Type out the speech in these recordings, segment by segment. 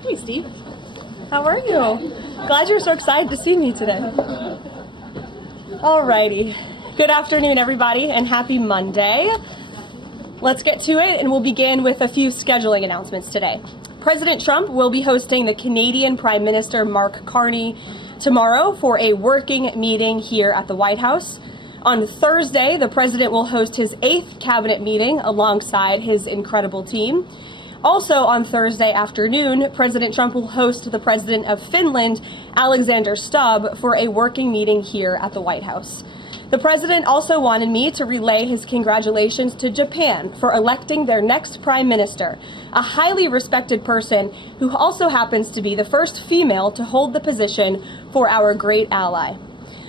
Hey, Steve. How are you? Glad you're so excited to see me today. Alrighty. Good afternoon, everybody, and happy Monday. Let's get to it, and we'll begin with a few scheduling announcements today. President Trump will be hosting the Canadian Prime Minister Mark Carney tomorrow for a working meeting here at the White House. On Thursday, the president will host his 8th cabinet meeting alongside his incredible team. Also on Thursday afternoon, President Trump will host the president of Finland, Alexander Stubb, for a working meeting here at the White House. The president also wanted me to relay his congratulations to Japan for electing their next prime minister, a highly respected person who also happens to be the first female to hold the position for our great ally.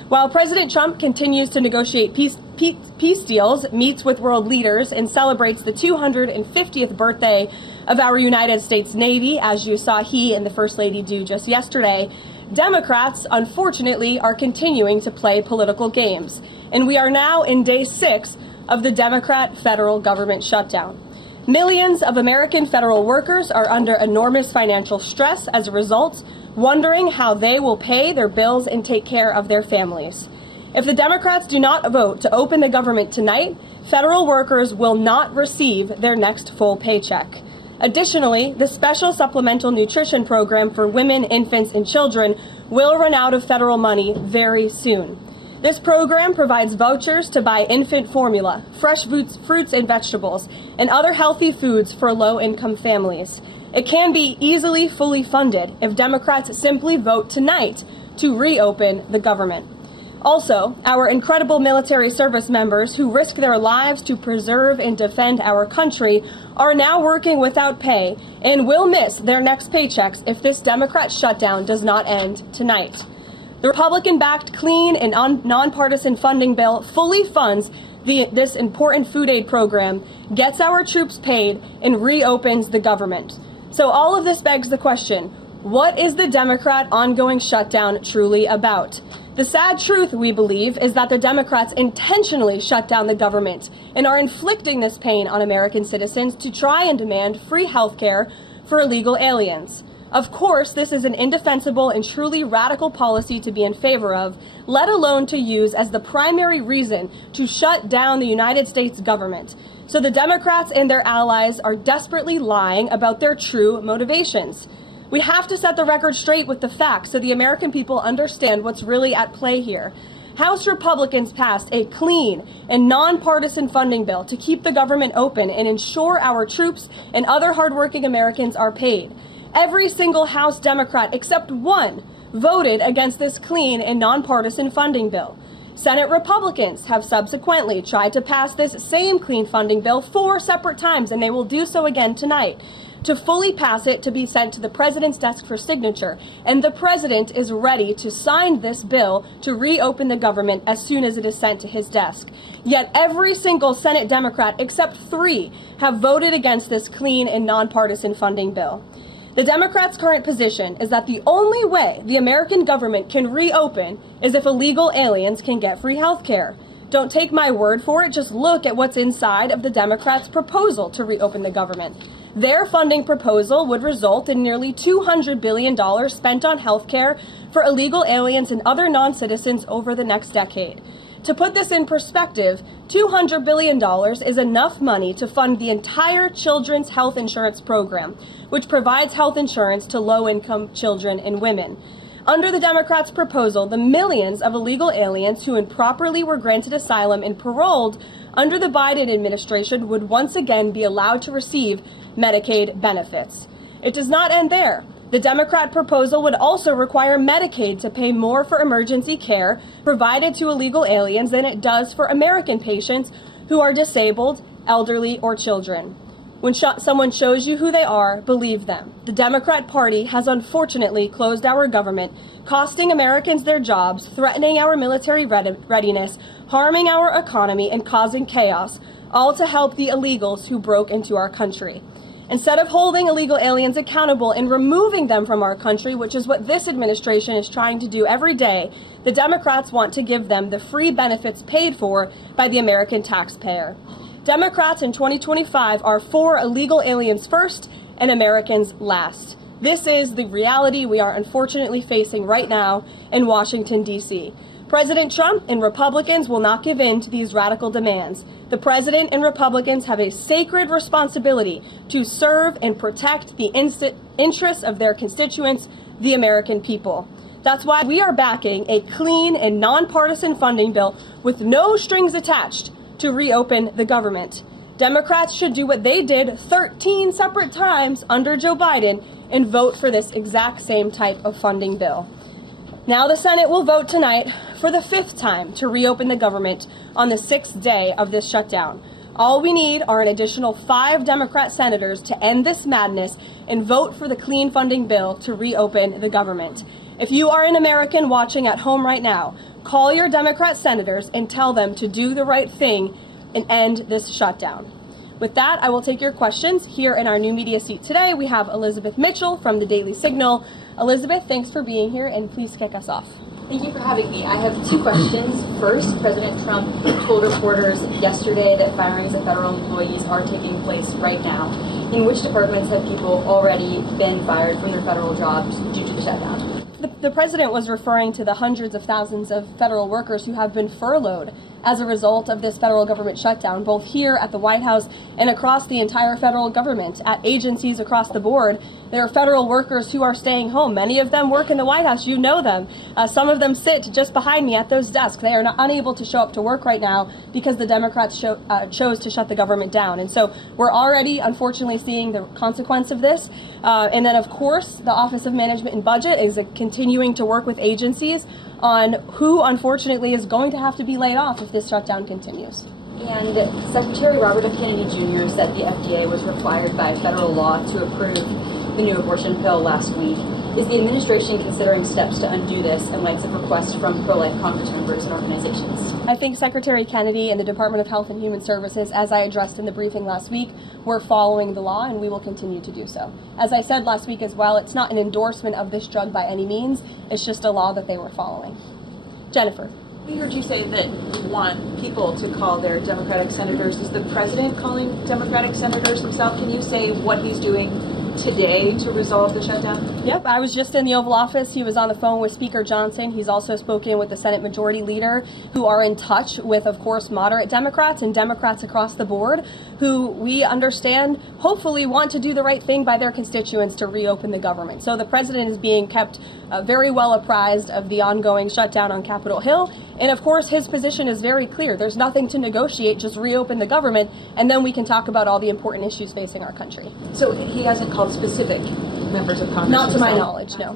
While President Trump continues to negotiate peace deals, meets with world leaders, and celebrates the 250th birthday of our United States Navy, as you saw he and the First Lady do just yesterday, Democrats, unfortunately, are continuing to play political games. And we are now in day 6 of the Democrat federal government shutdown. Millions of American federal workers are under enormous financial stress as a result, wondering how they will pay their bills and take care of their families. If the Democrats do not vote to open the government tonight, federal workers will not receive their next full paycheck. Additionally, the special supplemental nutrition program for women, infants, and children will run out of federal money very soon. This program provides vouchers to buy infant formula, fresh fruits and vegetables, and other healthy foods for low-income families. It can be easily fully funded if Democrats simply vote tonight to reopen the government. Also, our incredible military service members who risk their lives to preserve and defend our country are now working without pay and will miss their next paychecks if this Democrat shutdown does not end tonight. The Republican-backed clean and nonpartisan funding bill fully funds this important food aid program, gets our troops paid, and reopens the government. So all of this begs the question, what is the Democrat ongoing shutdown truly about? The sad truth, we believe, is that the Democrats intentionally shut down the government and are inflicting this pain on American citizens to try and demand free health care for illegal aliens. Of course, this is an indefensible and truly radical policy to be in favor of, let alone to use as the primary reason to shut down the United States government. So the Democrats and their allies are desperately lying about their true motivations. We have to set the record straight with the facts so the American people understand what's really at play here. House Republicans passed a clean and nonpartisan funding bill to keep the government open and ensure our troops and other hardworking Americans are paid. Every single House Democrat except one voted against this clean and nonpartisan funding bill. Senate Republicans have subsequently tried to pass this same clean funding bill 4 separate times, and they will do so again tonight. to fully pass it to be sent to the president's desk for signature. And the president is ready to sign this bill to reopen the government as soon as it is sent to his desk. Yet every single Senate Democrat, except 3, have voted against this clean and nonpartisan funding bill. The Democrats' current position is that the only way the American government can reopen is if illegal aliens can get free health care. Don't take my word for it, just look at what's inside of the Democrats' proposal to reopen the government. Their funding proposal would result in nearly $200 billion spent on health care for illegal aliens and other non-citizens over the next decade. To put this in perspective, $200 billion is enough money to fund the entire children's health insurance program, which provides health insurance to low-income children and women. Under the Democrats' proposal, the millions of illegal aliens who improperly were granted asylum and paroled under the Biden administration would once again be allowed to receive Medicaid benefits. It does not end there. The Democrat proposal would also require Medicaid to pay more for emergency care provided to illegal aliens than it does for American patients who are disabled, elderly, or children. When someone shows you who they are, believe them. The Democrat Party has unfortunately closed our government, costing Americans their jobs, threatening our military readiness, harming our economy, and causing chaos, all to help the illegals who broke into our country. Instead of holding illegal aliens accountable and removing them from our country, which is what this administration is trying to do every day, the Democrats want to give them the free benefits paid for by the American taxpayer. Democrats in 2025 are for illegal aliens first and Americans last. This is the reality we are unfortunately facing right now in Washington, D.C. President Trump and Republicans will not give in to these radical demands. The president and Republicans have a sacred responsibility to serve and protect the interests of their constituents, the American people. That's why we are backing a clean and nonpartisan funding bill with no strings attached to reopen the government. Democrats should do what they did 13 separate times under Joe Biden and vote for this exact same type of funding bill. Now the Senate will vote tonight for the 5th time to reopen the government on the 6th day of this shutdown. All we need are an additional 5 Democrat senators to end this madness and vote for the clean funding bill to reopen the government. If you are an American watching at home right now, call your Democrat senators and tell them to do the right thing and end this shutdown. With that, I will take your questions. Here in our new media seat today, we have Elizabeth Mitchell from the Daily Signal. Elizabeth, thanks for being here, and please kick us off. Thank you for having me. I have 2 questions. First, President Trump told reporters yesterday that firings of federal employees are taking place right now. In which departments have people already been fired from their federal jobs due to the shutdown? The president was referring to the hundreds of thousands of federal workers who have been furloughed as a result of this federal government shutdown, both here at the White House and across the entire federal government, at agencies across the board. There are federal workers who are staying home. Many of them work in the White House. You know them. Some of them sit just behind me at those desks. They are unable to show up to work right now because the Democrats chose to shut the government down. And so we're already, unfortunately, seeing the consequence of this. And then, of course, the Office of Management and Budget is continuing to work with agencies on who, unfortunately, is going to have to be laid off if this shutdown continues. And Secretary Robert F. Kennedy Jr. said the FDA was required by federal law to approve the new abortion pill last week. Is the administration considering steps to undo this in light of requests from pro-life Congress members and organizations? I think Secretary Kennedy and the Department of Health and Human Services, as I addressed in the briefing last week, were following the law, and we will continue to do so. As I said last week as well, it's not an endorsement of this drug by any means. It's just a law that they were following. Jennifer. We heard you say that you want people to call their Democratic senators. Is the president calling Democratic senators himself? Can you say what he's doing today to resolve the shutdown? Yep, I was just in the Oval Office. He was on the phone with Speaker Johnson. He's also spoken with the Senate Majority Leader, who are in touch with, of course, moderate Democrats and Democrats across the board, who we understand hopefully want to do the right thing by their constituents to reopen the government. So the president is being kept very well apprised of the ongoing shutdown on Capitol Hill. And of course, his position is very clear. There's nothing to negotiate, just reopen the government, and then we can talk about all the important issues facing our country. So he hasn't called specific members of Congress? Not to my knowledge, no.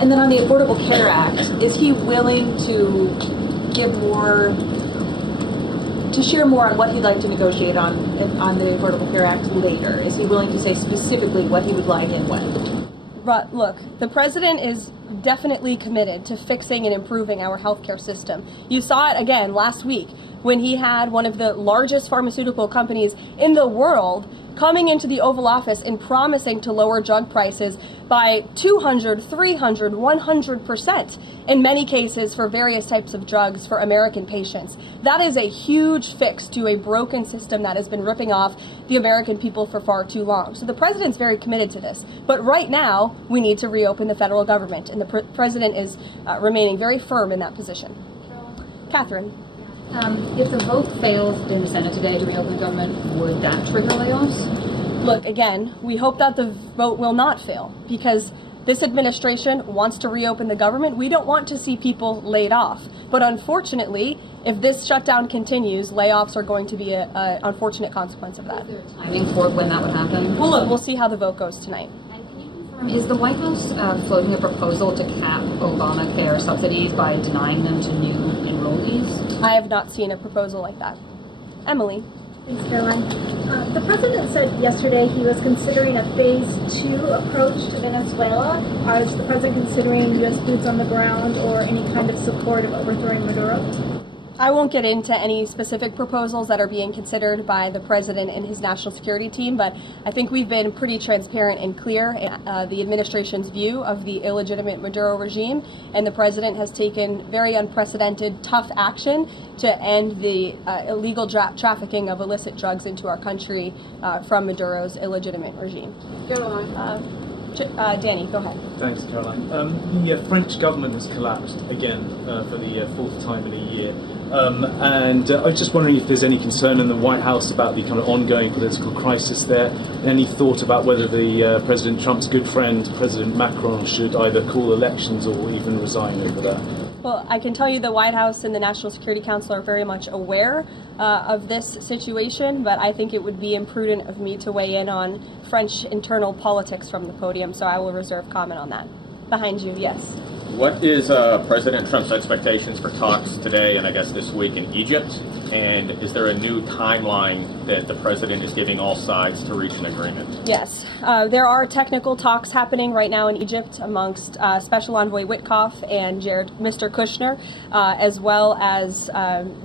And then on the Affordable Care Act, is he willing to give more to share more on what he'd like to negotiate on the Affordable Care Act later? Is he willing to say specifically what he would like and when? But look, the president is definitely committed to fixing and improving our healthcare system. You saw it again last week when he had one of the largest pharmaceutical companies in the world coming into the Oval Office and promising to lower drug prices by 200, 300, 100% in many cases for various types of drugs for American patients. That is a huge fix to a broken system that has been ripping off the American people for far too long. So the president's very committed to this. But right now, we need to reopen the federal government, and the president is remaining very firm in that position. Catherine. If the vote fails in the Senate today to reopen the government, would that trigger layoffs? Look, again, we hope that the vote will not fail because this administration wants to reopen the government. We don't want to see people laid off. But unfortunately, if this shutdown continues, layoffs are going to be an unfortunate consequence of that. Is there a timing for when that would happen? Well, look, we'll see how the vote goes tonight. Is the White House floating a proposal to cap Obamacare subsidies by denying them to new enrollees? I have not seen a proposal like that. Emily. Thanks, Caroline. The president said yesterday he was considering a phase 2 approach to Venezuela. Is the president considering U.S. boots on the ground or any kind of support of overthrowing Maduro? I won't get into any specific proposals that are being considered by the president and his national security team, but I think we've been pretty transparent and clear in the administration's view of the illegitimate Maduro regime, and the president has taken very unprecedented, tough action to end the illegal trafficking of illicit drugs into our country from Maduro's illegitimate regime. Danny, go ahead. Thanks, Caroline. The French government has collapsed again for the fourth time in a year. And I was just wondering if there's any concern in the White House about the kind of ongoing political crisis there. Any thought about whether the President Trump's good friend, President Macron, should either call elections or even resign over that? Well, I can tell you the White House and the National Security Council are very much aware of this situation, but I think it would be imprudent of me to weigh in on French internal politics from the podium, so I will reserve comment on that. Behind you, yes. What is President Trump's expectations for talks today and I guess this week in Egypt? And is there a new timeline that the president is giving all sides to reach an agreement? Yes, there are technical talks happening right now in Egypt amongst Special Envoy Witkoff and Mr. Kushner, as well as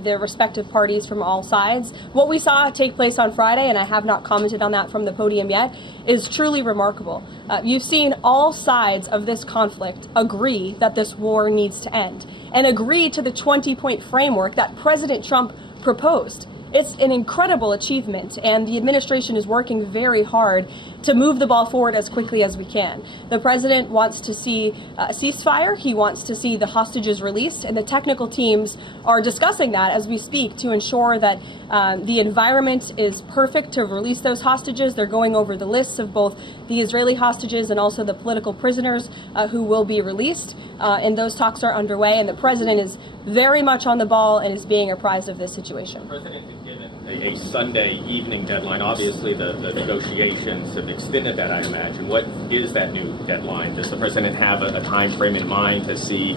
their respective parties from all sides. What we saw take place on Friday, and I have not commented on that from the podium yet, is truly remarkable. You've seen all sides of this conflict agree that this war needs to end and agree to the 20-point framework that President Trump proposed. It's an incredible achievement, and the administration is working very hard to move the ball forward as quickly as we can. The president wants to see a ceasefire. He wants to see the hostages released, and the technical teams are discussing that as we speak to ensure that the environment is perfect to release those hostages. They're going over the lists of both the Israeli hostages and also the political prisoners who will be released, and those talks are underway, and the president is very much on the ball and is being apprised of this situation. The president has given a Sunday evening deadline. Obviously, the negotiations have extended that, I imagine. What is that new deadline? Does the president have a time frame in mind to see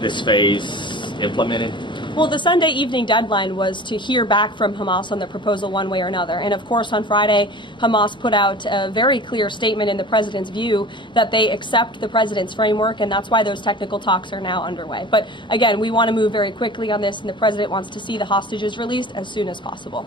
this phase implemented? Well, the Sunday evening deadline was to hear back from Hamas on the proposal one way or another. And of course, on Friday, Hamas put out a very clear statement in the president's view that they accept the president's framework, and that's why those technical talks are now underway. But again, we want to move very quickly on this, and the president wants to see the hostages released as soon as possible.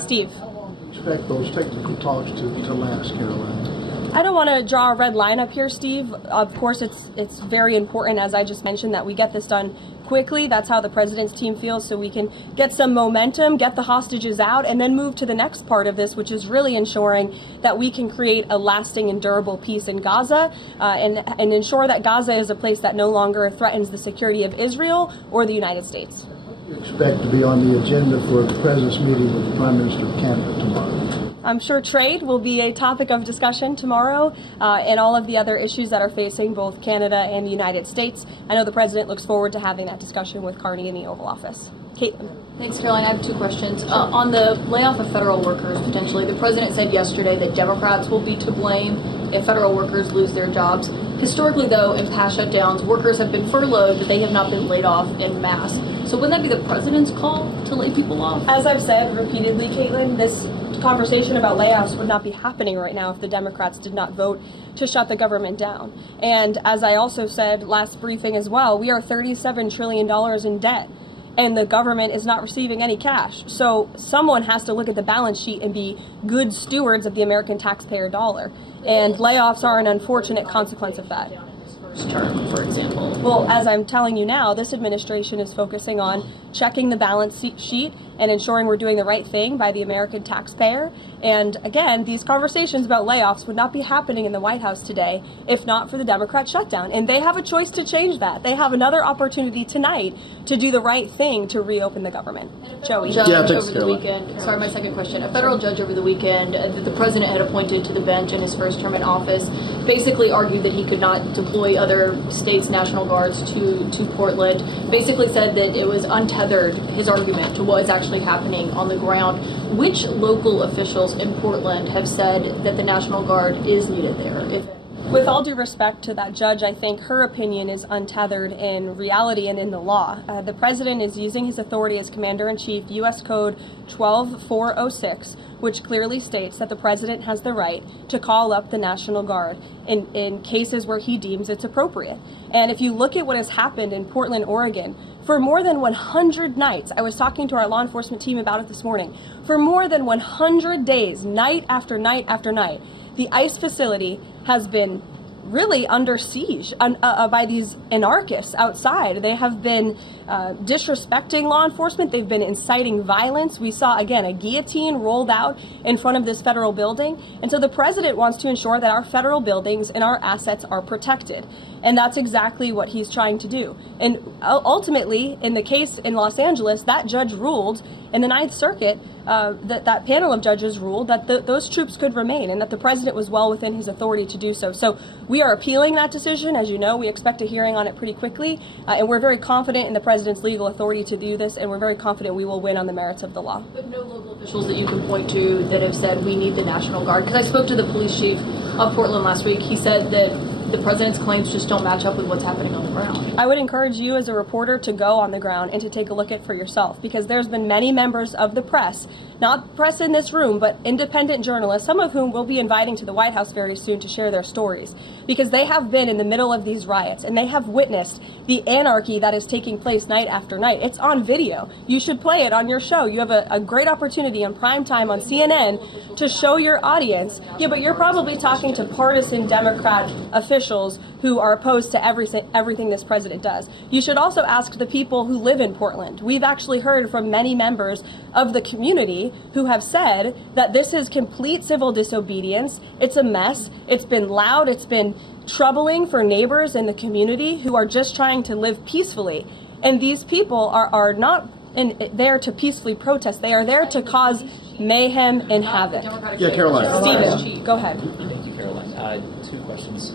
Steve. How long do you expect those technical talks to last, Caroline? I don't want to draw a red line up here, Steve. Of course, it's very important, as I just mentioned, that we get this done quickly. That's how the president's team feels, so we can get some momentum, get the hostages out, and then move to the next part of this, which is really ensuring that we can create a lasting and durable peace in Gaza and ensure that Gaza is a place that no longer threatens the security of Israel or the United States. What do you expect to be on the agenda for the president's meeting with the Prime Minister of Canada tomorrow? I'm sure trade will be a topic of discussion tomorrow and all of the other issues that are facing both Canada and the United States. I know the president looks forward to having that discussion with Carney in the Oval Office. Caitlin. Thanks, Caroline. I have two questions. On the layoff of federal workers, potentially, the president said yesterday that Democrats will be to blame if federal workers lose their jobs. Historically, though, in past shutdowns, workers have been furloughed, but they have not been laid off en masse. So wouldn't that be the president's call to lay people off? As I've said repeatedly, Caitlin, this conversation about layoffs would not be happening right now if the Democrats did not vote to shut the government down. And as I also said last briefing as well, we are $37 trillion in debt, and the government is not receiving any cash. So someone has to look at the balance sheet and be good stewards of the American taxpayer dollar. And layoffs are an unfortunate consequence of that. Term, for example. Well, as I'm telling you now, this administration is focusing on checking the balance sheet and ensuring we're doing the right thing by the American taxpayer. And again, these conversations about layoffs would not be happening in the White House today if not for the Democrat shutdown. And they have a choice to change that. They have another opportunity tonight to do the right thing to reopen the government. Joey. Judge over the weekend. Sorry, my second question. A federal judge over the weekend that the president had appointed to the bench in his first term in office basically argued that he could not deploy other states' National Guards to Portland. Basically said that it was untethered, his argument, to what is actually happening on the ground. Which local officials in Portland have said that the National Guard is needed there? With all due respect to that judge, I think her opinion is untethered in reality and in the law. The president is using his authority as Commander-in-Chief, U.S. Code 12406, which clearly states that the president has the right to call up the National Guard in cases where he deems it's appropriate. And if you look at what has happened in Portland, Oregon, for more than 100 nights, I was talking to our law enforcement team about it this morning, for more than 100 days, night after night after night, the ICE facility has been really under siege by these anarchists outside. They have been disrespecting law enforcement. They've been inciting violence. We saw, again, a guillotine rolled out in front of this federal building. And so the president wants to ensure that our federal buildings and our assets are protected. And that's exactly what he's trying to do. And ultimately, in the case in Los Angeles, that judge ruled in the Ninth Circuit, that panel of judges ruled that those troops could remain and that the president was well within his authority to do so. So we are appealing that decision. As you know, we expect a hearing on it pretty quickly, and we're very confident in the president's legal authority to do this, and we're very confident we will win on the merits of the law. But no local officials that you can point to that have said we need the National Guard? Because I spoke to the police chief of Portland last week. He said that the president's claims just don't match up with what's happening on the ground. I would encourage you as a reporter to go on the ground and to take a look at it for yourself, because there's been many members of the press, not press in this room, but independent journalists, some of whom we'll be inviting to the White House very soon to share their stories, because they have been in the middle of these riots and they have witnessed the anarchy that is taking place night after night. It's on video. You should play it on your show. You have a great opportunity on prime time on CNN to show your audience. Yeah, but you're probably talking to partisan Democrat officials who are opposed to everything this president does. You should also ask the people who live in Portland. We've actually heard from many members of the community who have said that this is complete civil disobedience. It's a mess. It's been loud. It's been troubling for neighbors in the community who are just trying to live peacefully. And these people are not there to peacefully protest. They are there to cause mayhem and havoc. Yeah, Karoline. Stephen, go ahead. Thank you, Karoline. Two questions.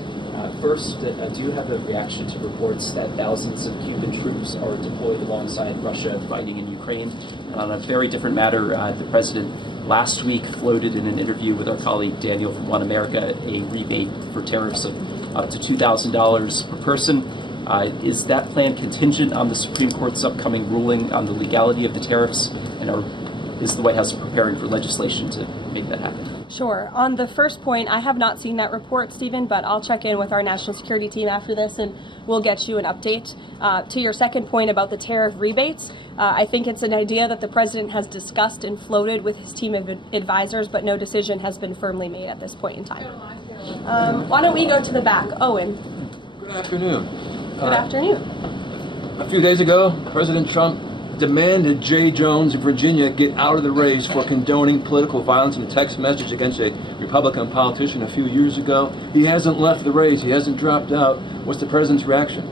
First, do you have a reaction to reports that thousands of Cuban troops are deployed alongside Russia fighting in Ukraine? And on a very different matter, the president last week floated in an interview with our colleague Daniel from One America a rebate for tariffs of up to $2,000 per person. Is that plan contingent on the Supreme Court's upcoming ruling on the legality of the tariffs? And is the White House preparing for legislation to make that happen? Sure. On the first point, I have not seen that report, Stephen, but I'll check in with our national security team after this and we'll get you an update. To your second point about the tariff rebates, I think it's an idea that the president has discussed and floated with his team of advisors, but no decision has been firmly made at this point in time. Why don't we go to the back? Owen. Good afternoon. Good afternoon. A few days ago, President Trump demanded Jay Jones of Virginia get out of the race for condoning political violence in a text message against a Republican politician a few years ago. He hasn't left the race. He hasn't dropped out. What's the president's reaction?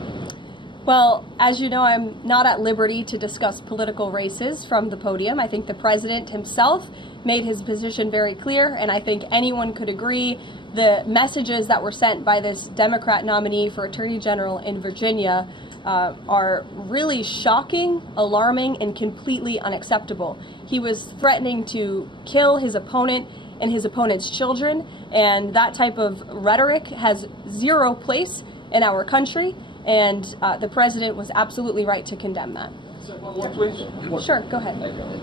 Well, as you know, I'm not at liberty to discuss political races from the podium. I think the president himself made his position very clear, and I think anyone could agree the messages that were sent by this Democrat nominee for Attorney General in Virginia are really shocking, alarming, and completely unacceptable. He was threatening to kill his opponent and his opponent's children, and that type of rhetoric has zero place in our country, and the president was absolutely right to condemn that. Sure, go ahead.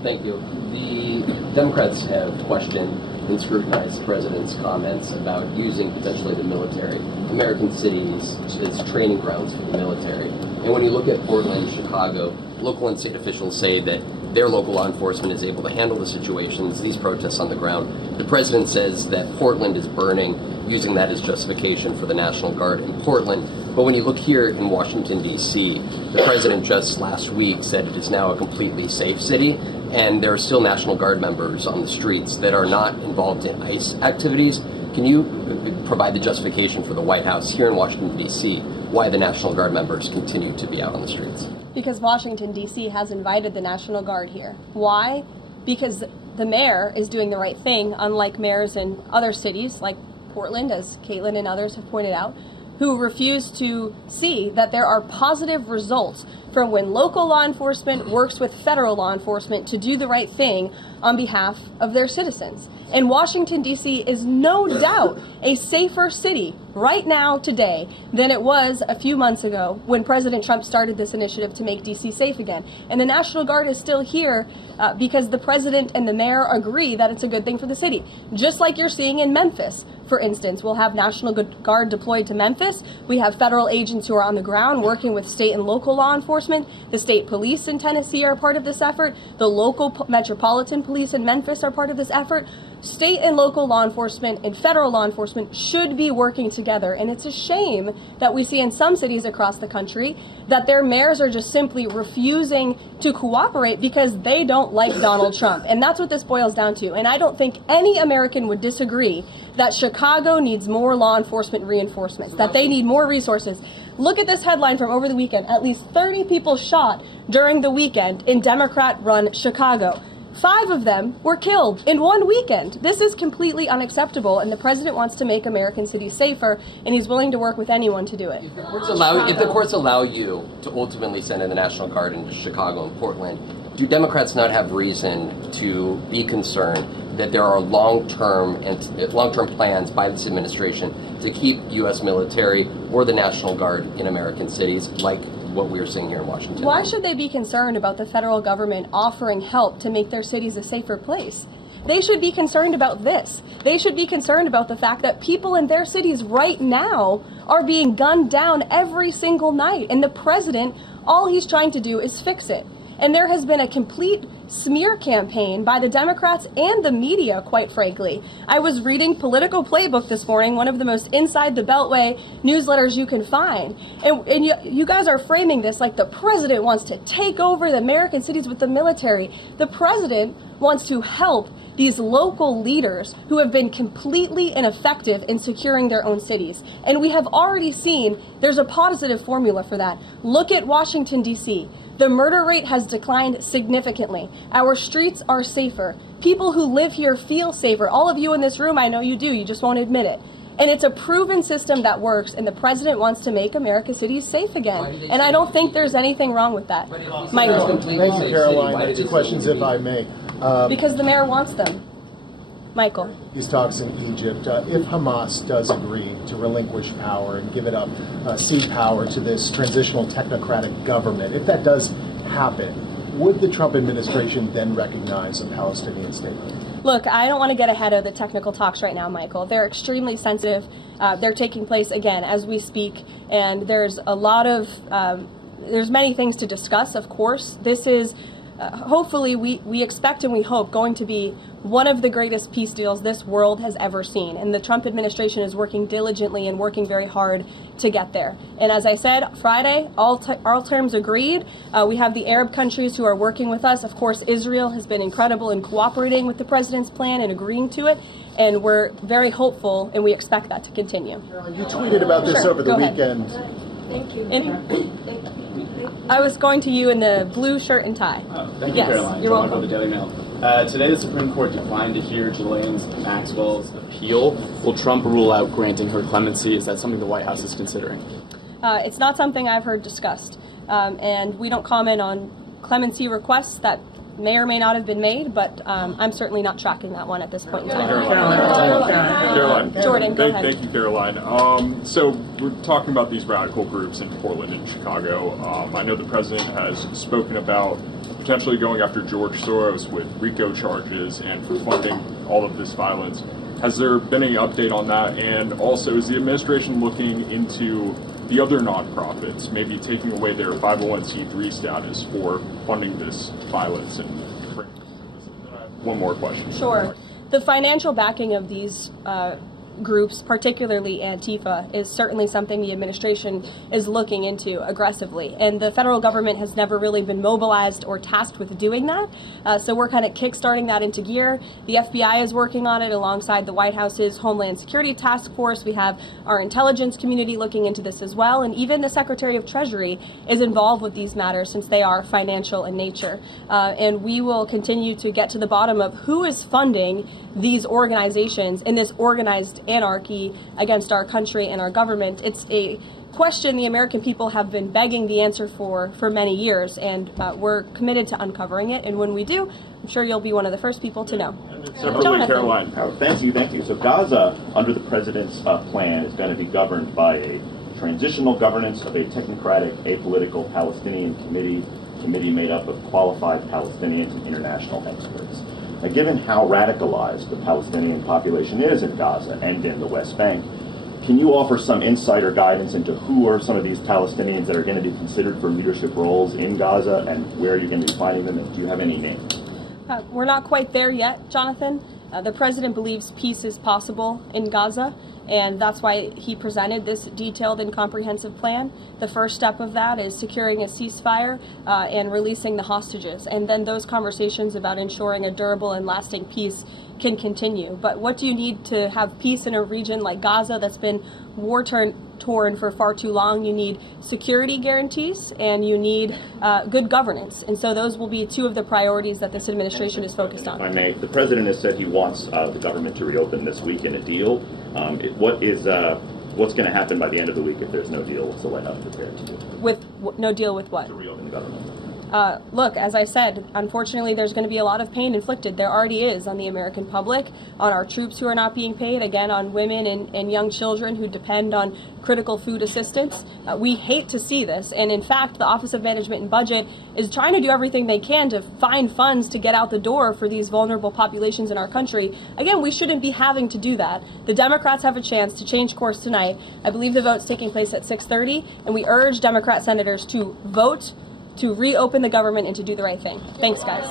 Thank you. The Democrats have questioned and scrutinized the president's comments about using potentially the military, American cities, as training grounds for the military. And when you look at Portland, Chicago, local and state officials say that their local law enforcement is able to handle the situations, these protests on the ground. The president says that Portland is burning, using that as justification for the National Guard in Portland. But when you look here in Washington, D.C., the president just last week said it is now a completely safe city, and there are still National Guard members on the streets that are not involved in ICE activities. Can you provide the justification for the White House here in Washington, D.C., why the National Guard members continue to be out on the streets? Because Washington, D.C. has invited the National Guard here. Why? Because the mayor is doing the right thing, unlike mayors in other cities like Portland, as Caitlin and others have pointed out, who refuse to see that there are positive results from when local law enforcement works with federal law enforcement to do the right thing on behalf of their citizens. And Washington, D.C. is no doubt a safer city right now, today, than it was a few months ago when President Trump started this initiative to make D.C. safe again. And the National Guard is still here because the president and the mayor agree that it's a good thing for the city. Just like you're seeing in Memphis, for instance. We'll have National Guard deployed to Memphis. We have federal agents who are on the ground working with state and local law enforcement. The state police in Tennessee are part of this effort. The local metropolitan police in Memphis are part of this effort. State and local law enforcement and federal law enforcement should be working together. And it's a shame that we see in some cities across the country that their mayors are just simply refusing to cooperate because they don't like Donald Trump. And that's what this boils down to. And I don't think any American would disagree that Chicago needs more law enforcement reinforcements, that they need more resources. Look at this headline from over the weekend. At least 30 people shot during the weekend in Democrat-run Chicago. 5 of them were killed in one weekend. This is completely unacceptable, and the president wants to make American cities safer, and he's willing to work with anyone to do it. If the courts allow you to ultimately send in the National Guard into Chicago and Portland, do Democrats not have reason to be concerned that there are long-term plans by this administration to keep U.S. military or the National Guard in American cities, like what we are seeing here in Washington? Why should they be concerned about the federal government offering help to make their cities a safer place? They should be concerned about this. They should be concerned about the fact that people in their cities right now are being gunned down every single night. And the president, all he's trying to do is fix it. And there has been a complete smear campaign by the Democrats and the media, quite frankly. I was reading Political Playbook this morning, one of the most inside the Beltway newsletters you can find. And you guys are framing this like the president wants to take over the American cities with the military. The president wants to help these local leaders who have been completely ineffective in securing their own cities. And we have already seen there's a positive formula for that. Look at Washington, D.C. The murder rate has declined significantly. Our streets are safer. People who live here feel safer. All of you in this room, I know you do, you just won't admit it. And it's a proven system that works, and the president wants to make America's cities safe again. And I don't think there's anything wrong with that. Michael. Thank you, Karoline. 2 questions, if I may. Because the mayor wants them. Michael. These talks in Egypt, if Hamas does agree to relinquish power and give it up, cede power to this transitional technocratic government, if that does happen, would the Trump administration then recognize a Palestinian state? Look, I don't want to get ahead of the technical talks right now, Michael. They're extremely sensitive. They're taking place, again, as we speak, and there's a lot of, there's many things to discuss, of course. This is, hopefully, we expect and we hope, going to be one of the greatest peace deals this world has ever seen. And the Trump administration is working diligently and working very hard to get there. And as I said, Friday, all terms agreed. We have the Arab countries who are working with us. Of course, Israel has been incredible in cooperating with the president's plan and agreeing to it. And we're very hopeful, and we expect that to continue. You tweeted about this over the weekend. Thank you. I was going to you in the blue shirt and tie. Thank you, yes, Karoline. You're welcome. The Daily Mail. Today, the Supreme Court declined to hear Ghislaine Maxwell's appeal. Will Trump rule out granting her clemency? Is that something the White House is considering? It's not something I've heard discussed. And we don't comment on clemency requests that may or may not have been made, but I'm certainly not tracking that one at this point in time. Karoline. Jordan, go ahead. Thank you, Karoline. So we're talking about these radical groups in Portland and Chicago. I know the president has spoken about potentially going after George Soros with RICO charges and for funding all of this violence. Has there been any update on that? And also, is the administration looking into the other nonprofits, maybe taking away their 501c3 status for funding this violence? And one more question. Sure. The financial backing of these groups, particularly Antifa, is certainly something the administration is looking into aggressively. And the federal government has never really been mobilized or tasked with doing that. So we're kind of kickstarting that into gear. The FBI is working on it alongside the White House's Homeland Security Task Force. We have our intelligence community looking into this as well. And even the Secretary of Treasury is involved with these matters since they are financial in nature. And we will continue to get to the bottom of who is funding these organizations in this organized anarchy against our country and our government. It's a question the American people have been begging the answer for many years, and we're committed to uncovering it. And when we do, I'm sure you'll be one of the first people to know. Separately, Karoline. Thank you. So Gaza, under the president's plan, is going to be governed by a transitional governance of a technocratic, apolitical Palestinian committee made up of qualified Palestinians and international experts. Now, given how radicalized the Palestinian population is in Gaza and in the West Bank, can you offer some insight or guidance into who are some of these Palestinians that are going to be considered for leadership roles in Gaza, and where are you going to be finding them, and do you have any names? We're not quite there yet, Jonathan. The president believes peace is possible in Gaza, and that's why he presented this detailed and comprehensive plan. The first step of that is securing a ceasefire and releasing the hostages, and then those conversations about ensuring a durable and lasting peace can continue. But what do you need to have peace in a region like Gaza that's been war-torn for far too long? You need security guarantees, and you need good governance. And so those will be two of the priorities that this administration is focused on. If I may, the president has said he wants the government to reopen this week in a deal. What's going to happen by the end of the week if there's no deal? What's the White House prepared to do? With no deal with what? To reopen the government. Look, as I said, unfortunately, there's going to be a lot of pain inflicted. There already is on the American public, on our troops who are not being paid, again, on women and young children who depend on critical food assistance. We hate to see this. And in fact, the Office of Management and Budget is trying to do everything they can to find funds to get out the door for these vulnerable populations in our country. Again, we shouldn't be having to do that. The Democrats have a chance to change course tonight. I believe the vote's taking place at 6:30, and we urge Democrat senators to vote to reopen the government and to do the right thing. Thanks, guys.